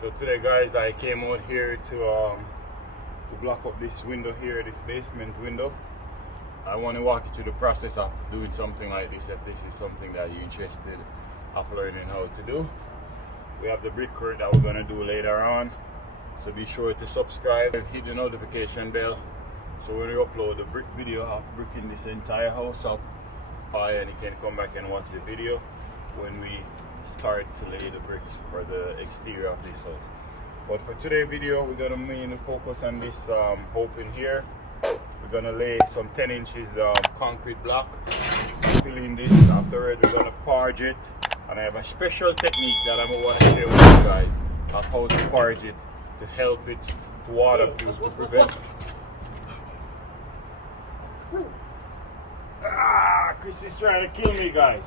So today, guys, I came out here to block up this window here, this basement window. I want to walk you through the process of doing something like this if this is something that you're interested of learning how to do. We have the brickwork that we're going to do later on, so be sure to subscribe and hit the notification bell so when we upload the brick video of bricking this entire house up, and you can come back and watch the video when we start to lay the bricks for the exterior of this house. But for today's video, we're going to mainly focus on this open here. We're going to lay some 10 inches concrete block, fill in this. Afterwards, we're going to parge it, and I have a special technique that I'm going to share with you guys of how to parge it to help it to waterproof, to prevent Chris is trying to kill me, guys.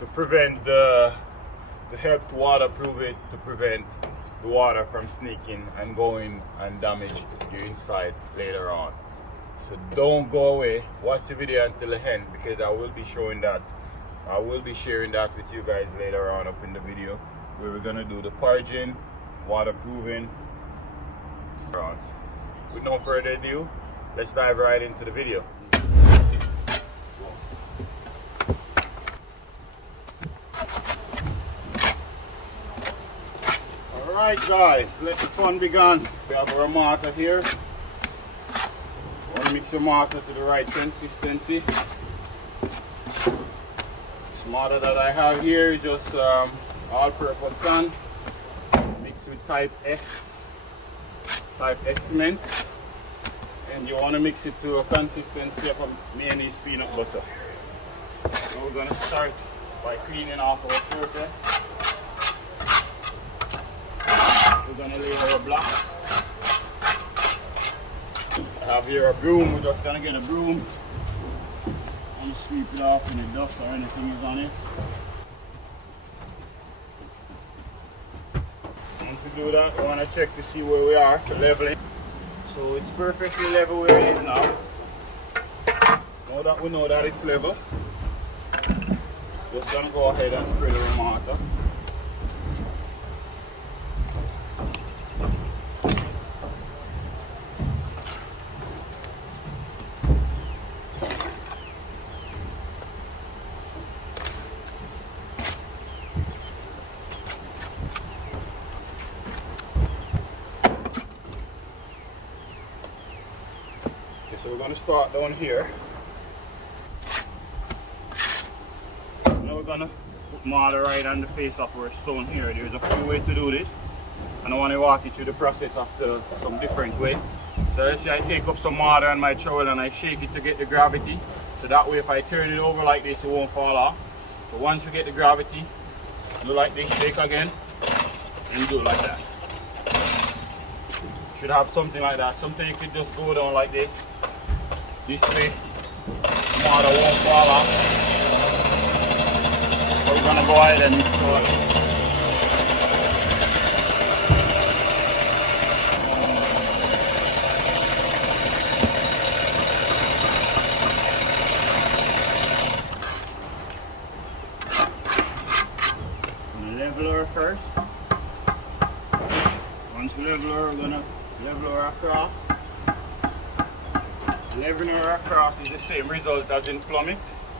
To prevent to help to waterproof it, to prevent the water from sneaking and going and damage your inside later on. So don't go away, watch the video until the end, because I will be showing that, I will be sharing that with you guys later on up in the video, where we're gonna do the parging, waterproofing. With no further ado, let's dive right into the video. Alright guys, let the fun begin. We have our mortar here. Want to mix the mortar to the right consistency. This mortar that I have here is just all-purpose sand mixed with type S cement, and you want to mix it to a consistency of a mayonnaise peanut butter. So we're going to start by cleaning off our surface. We're going to lay our block. I have here a broom. We're just going to get a broom and sweep it off any dust or anything is on it. Once we do that, we want to check to see where we are, the leveling. So it's perfectly level where it is now. Now that we know that it's level, just going to go ahead and spread our mortar. So we're going to start down here. Now we're going to put mortar right on the face of our stone here. There's a few ways to do this, and I want to walk you through the process of some different way. So let's say I take up some mortar on my trowel and I shake it to get the gravity. So that way if I turn it over like this, it won't fall off. So once you get the gravity, do like this, shake again, and do it like that. Should have something like that. Something you could just go down like this. This way, water won't fall off. So we're gonna go ahead and install it. I'm gonna level her first. Once we level her, we're gonna level her across. Leveling her across is the same result as in plummet.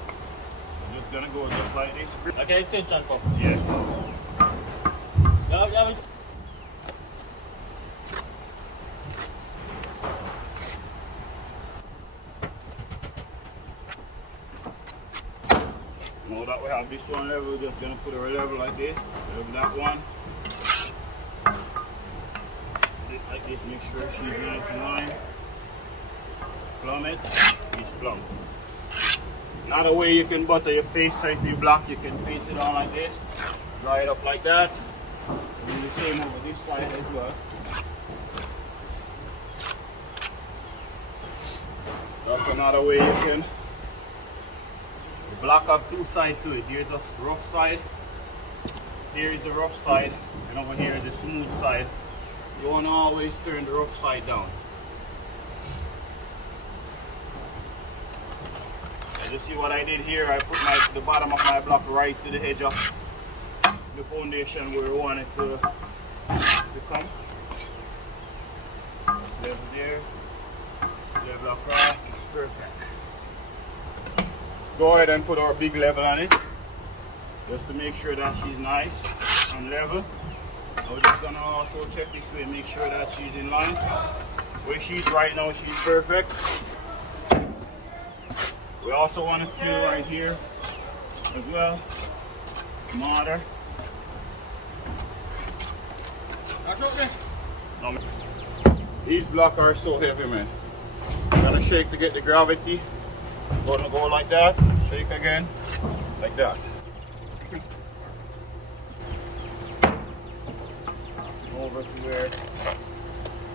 I'm just gonna go just like this. Okay, tension pump. Yes. Yeah. Now that we have this one level, we're just gonna put her level like this. Level that one. Like this, make sure she's nice and line. Plummet is plumb. Another way you can butter your face, so if you block, you can face it on like this, dry it up like that. Do the same over this side as well. That's another way you can block up two sides to it. Here's the rough side, here is the rough side, and over here is the smooth side. You want to always turn the rough side down. As you see what I did here, I put the bottom of my block right to the edge of the foundation where we want it to to come. Level there, level across, it's perfect. Let's go ahead and put our big level on it, just to make sure that she's nice and level. We're just gonna also check this way, make sure that she's in line. Where she's right now, she's perfect. We also want to fill right here as well. Mortar. No, man. These blocks are so heavy, man. Gotta shake to get the gravity. Gonna go like that. Shake again, like that. Over to where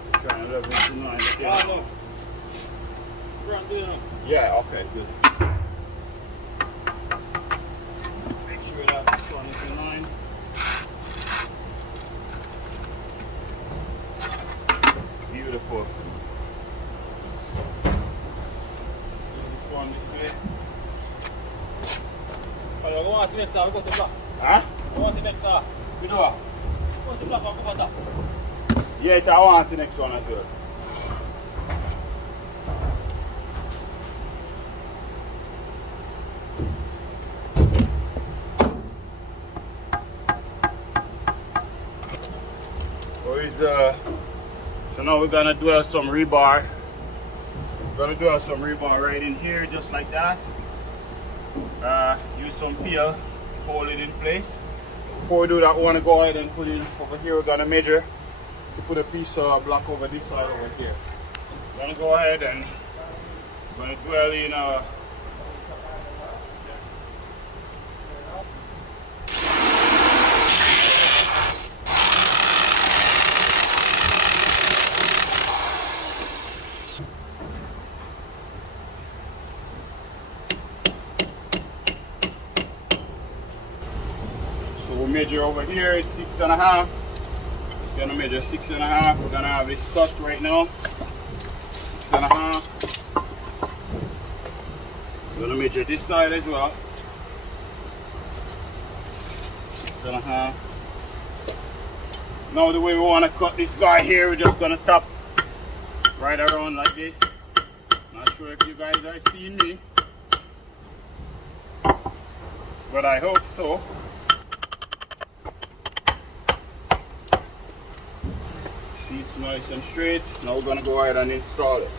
we're trying to level to 9. Yeah, okay, good. Make sure that this one is in line. Beautiful. This one this way. I want to next, I go to block. Huh? I want to next, You do what? I want to block, I go back. Yeah, I want the next one as well. So now we're gonna do some rebar. We're gonna do some rebar right in here, just like that. Use some peel, hold it in place. Before we do that, we want to go ahead and put in over here. We're gonna measure to put a piece of block over this side over here. We're gonna go ahead and we're gonna dwell in we'll measure over here, it's 6.5. It's gonna measure 6.5. We're gonna have this cut right now. 6.5. We're gonna measure this side as well. 6.5. Now the way we wanna cut this guy here, we're just gonna tap right around like this. Not sure if you guys are seeing me, but I hope so. It's nice and straight. Now we're going to go ahead and install it.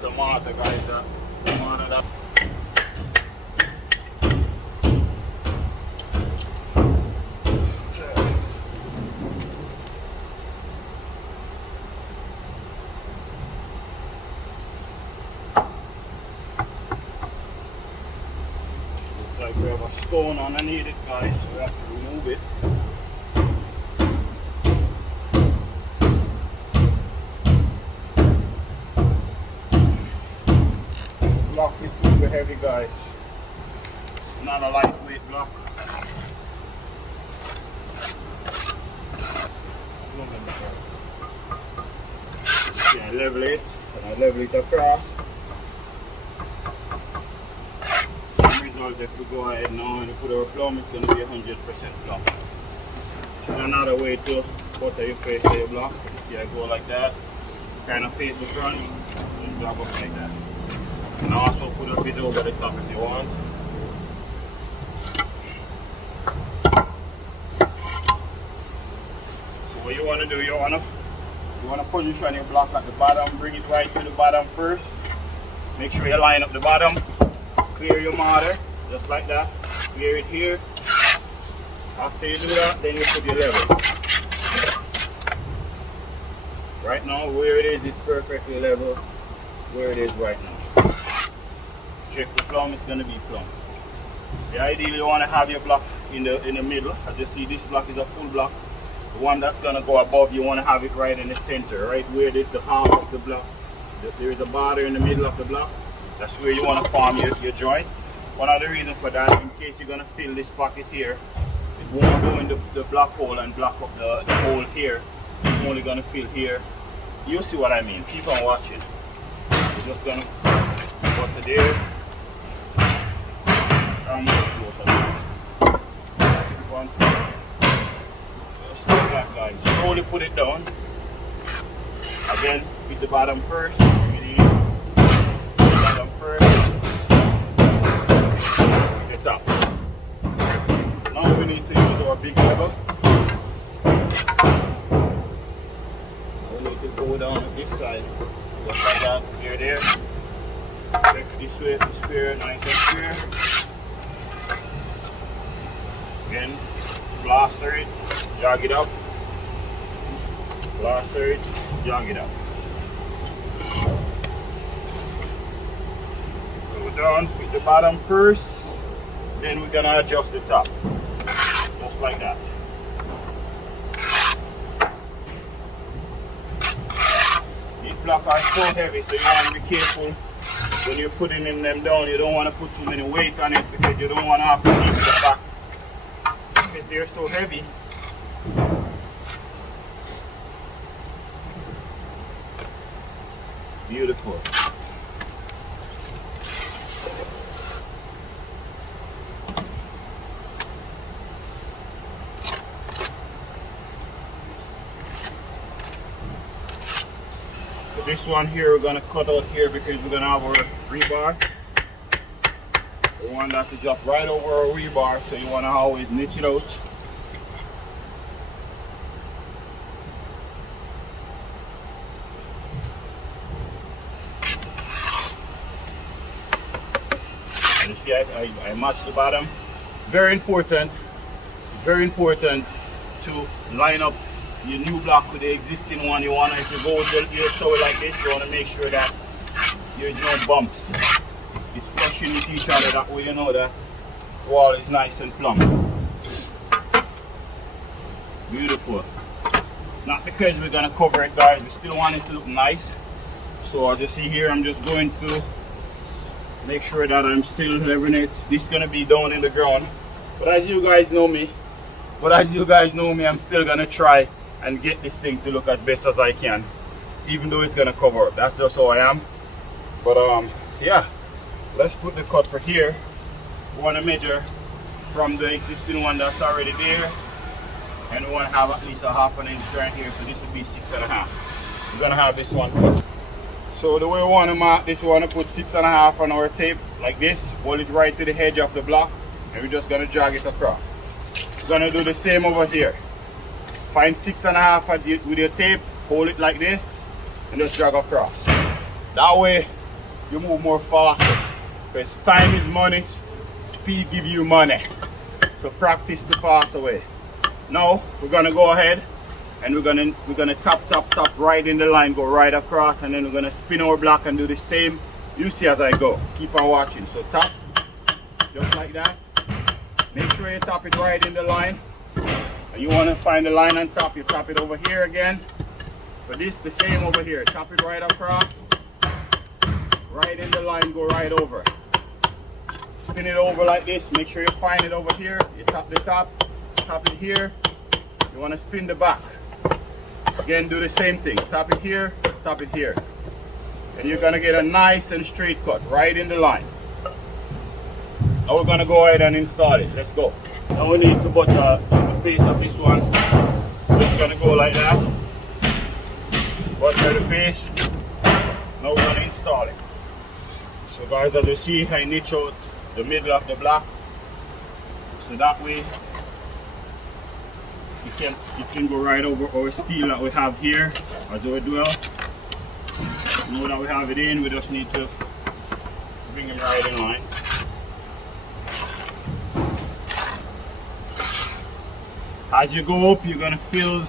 Tomato, guys. Tomato. Looks like we have a stone underneath it, guys, so we have to remove it. Block is super heavy, guys. It's not a lightweight block. Okay, I level it, and I level it across. Same result if we go ahead now and put our plumb, it's going to be 100% plumb. There's another way to butter your face to your block. Yeah, go like that, kind of face the front, and block up like that. And also put a bit over the top if you want. So what you want to do, you want to position your block at the bottom, bring it right to the bottom first. Make sure you line up the bottom, clear your mortar, just like that. Clear it here. After you do that, then you put your level. Right now, where it is, it's perfectly level. Where it is right now. Check the plumb, it's gonna be plumb. Yeah, ideally you want to have your block in the middle. As you see, this block is a full block. The one that's gonna go above, you want to have it right in the center, right where the half of the block. There is a border in the middle of the block. That's where you want to form your joint. One of the reasons for that, in case you're gonna fill this pocket here, it won't go in the block hole and block up the hole here. It's only gonna fill here. You'll see what I mean. Keep on watching. We're just gonna go to there. Just like that, guys. Slowly put it down. Again, with the bottom first. Bottom first. The top. Now we need to use our big level. We need to go down on this side. Just like that. Here, there. Check this way to square, nice and square. Again, plaster it, jog it up. Plaster it, jog it up. Go down with the bottom first, then we're gonna adjust the top. Just like that. These blocks are so heavy, so you want to be careful when you're putting them down. You don't want to put too many weight on it because you don't want to have to leave the back. Because they're so heavy. Beautiful. So this one here we're gonna cut out here because we're gonna have our rebar. The one that is up right over our rebar, so you want to always niche it out. And you see, I match the bottom. Very important to line up your new block with the existing one. You want to, if you go with your sew like this, you want to make sure that there's no bumps. It's flushing with each other, that way you know that the wall is nice and plumb. Beautiful. Not because we're going to cover it, guys, we still want it to look nice. So as you see here, I'm just going to make sure that I'm still leveling it. This is going to be down in the ground. But as you guys know me, I'm still going to try and get this thing to look as best as I can. Even though it's going to cover up. That's just how I am. But yeah. Let's put the cut for here. We want to measure from the existing one that's already there, and we want to have at least a ½ inch right here, so this would be 6.5. We're going to have this one cut. So the way we want to mark this, we want to put 6.5 on our tape like this, hold it right to the edge of the block, and we're just going to drag it across. We're going to do the same over here. Find 6.5 with your tape, hold it like this, and just drag across. That way you move more faster. Because time is money, speed gives you money. So practice the faster way. Now we're gonna go ahead and we're gonna tap right in the line, go right across, and then we're gonna spin our block and do the same. You see as I go. Keep on watching. So tap, just like that. Make sure you tap it right in the line. And you wanna find the line on top, you tap it over here again. For this, the same over here. Tap it right across. Right in the line, go right over. Spin it over like this. Make sure you find it over here. You tap the top, tap it here. You want to spin the back. Again, do the same thing. Tap it here, tap it here. And you're going to get a nice and straight cut right in the line. Now we're going to go ahead and install it. Let's go. Now we need to put the face of this one. So it's going to go like that. Butter the face. Now we're going to install it. So guys, as you see, I niche out the middle of the block, so that way it can go right over our steel that we have here as we do. Now that we have it in, we just need to bring it right in line. As you go up, you're gonna fill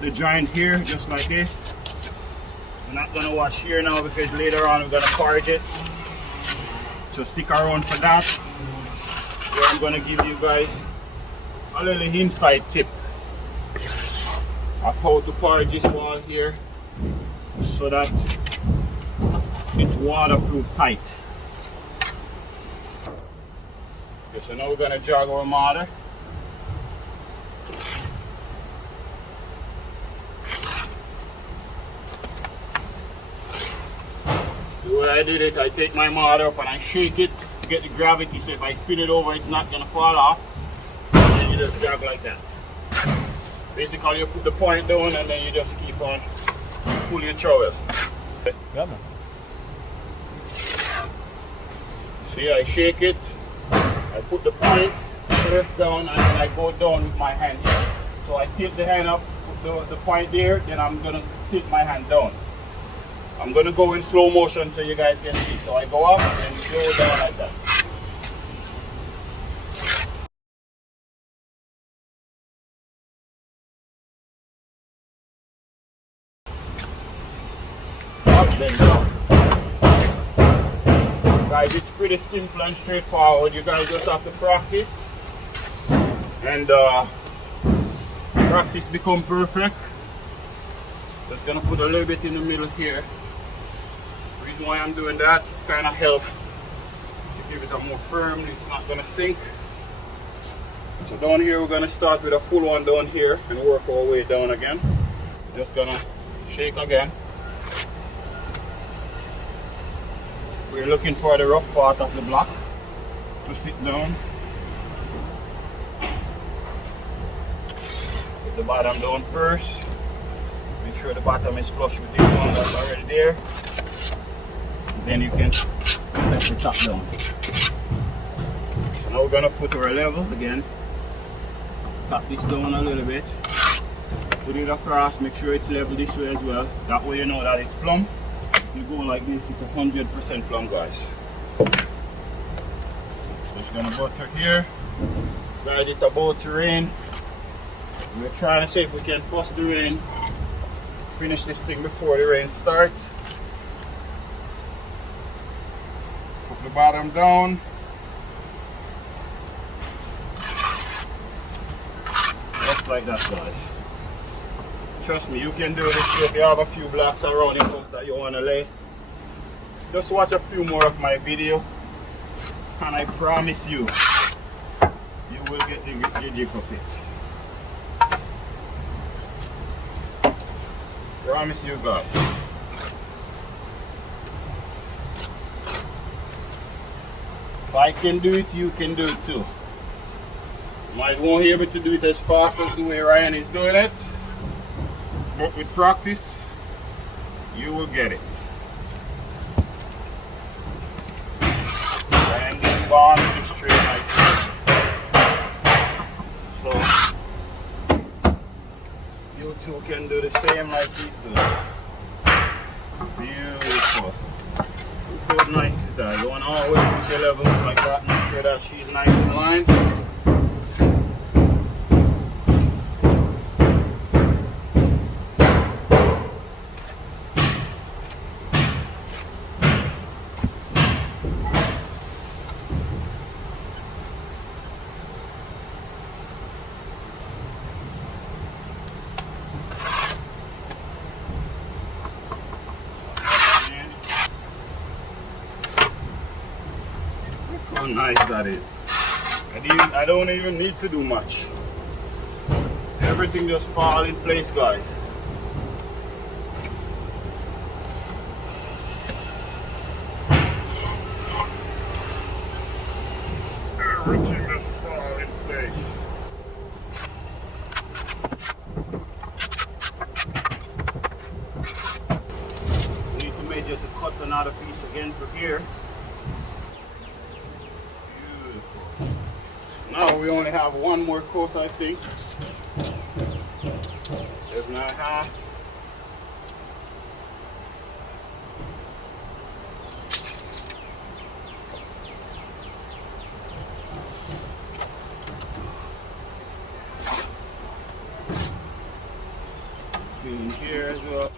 the joint here just like this. We're not gonna wash here now because later on we're gonna porridge it. So stick around for that. Where I'm gonna give you guys a little inside tip of how to porridge this wall here so that it's waterproof tight. Okay, so now we're gonna jog our mortar. The way I did it, I take my mortar up and I shake it to get the gravity, so if I spin it over it's not gonna fall off. And then you just jog like that. Basically you put the point down and then you just keep on pulling your trowel. Yeah, man. See, I shake it, I put the point first down and then I go down with my hand here. So I tilt the hand up, put the point there, then I'm gonna tilt my hand down. I'm gonna go in slow motion so you guys can see. So I go up and go down like that. Up then down. Guys, it's pretty simple and straightforward. You guys just have to practice and practice become perfect. Just gonna put a little bit in the middle here. The reason why I'm doing that kind of help to give it a more firm. It's not gonna sink. So down here we're gonna start with a full one down here and work our way down again. We're just gonna shake again. We're looking for the rough part of the block to sit down. Put the bottom down first. Make sure the bottom is flush with this one that's already there. Then you can let the top down. So now we're gonna put our level again. Tap this down a little bit. Put it across, make sure it's level this way as well. That way you know that it's plumb. If you go like this, it's 100% plumb, guys. Just gonna butter here. Guys, it's about to rain. We're trying to see if we can force the rain. Finish this thing before the rain starts. Put the bottom down. Just like that, guys. Trust me, you can do this if you have a few blocks around your house that you want to lay. Just watch a few more of my video and I promise you, you will get the gist of it. Promise you, guys. If I can do it, you can do it too. You might won't be able to do it as fast as the way Ryan is doing it, but with practice, you will get it. Ryan gets born with a straight like this. So, you two can do the same like he's doing. Beautiful. Look how nice is that. Going all the way to the level like that. Make sure that she's nice in line. How nice that is. I don't even need to do much. Everything just fall in place, guys. Everything just fall in place. Need to make just a cut another piece again for here. Now we only have one more coat, I think. 7.5. in here as well.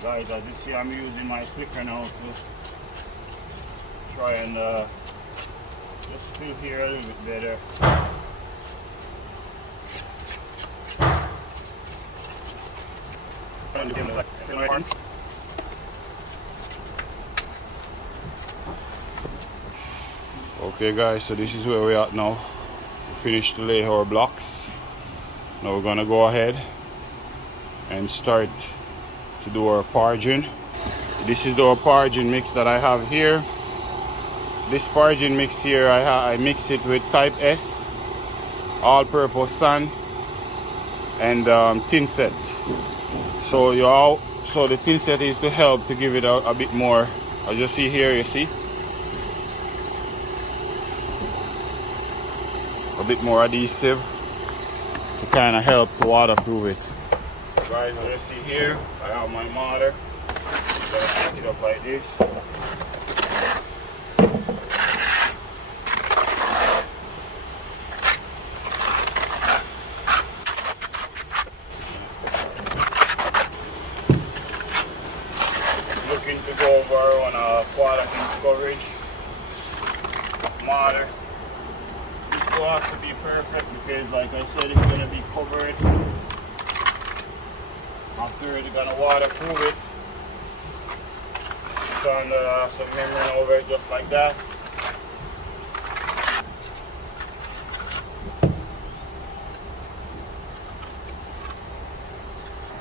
Guys, as you see, I'm using my slicker now to try and just fill here a little bit better. Okay guys, so this is where we're at now. We finished to lay our blocks. Now we're gonna go ahead and start to do our parging. This is the parging mix that I have here. This parging mix here, I mix it with type S, all-purpose sand, and tin set. So the tin set is to help to give it a bit more. As you see here, you see a bit more adhesive to kind of help to waterproof it. Guys, as you see here, I have my mortar. I'm gonna pack it up like this. Looking to go over on a 1/4 inch coverage of mortar. This will have to be perfect because, like I said, it's gonna be covered. After you're gonna waterproof it, put on some membrane over it just like that.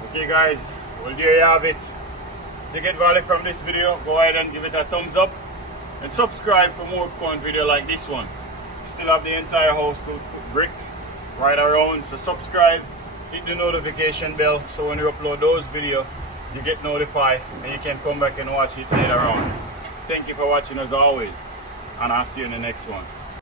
Okay guys, well there you have it. If you get value from this video, go ahead and give it a thumbs up and subscribe for more content video like this one. Still have the entire house to put bricks right around, so subscribe. Hit the notification bell so when you upload those videos you get notified and you can come back and watch it later on. Thank you for watching as always, and I'll see you in the next one.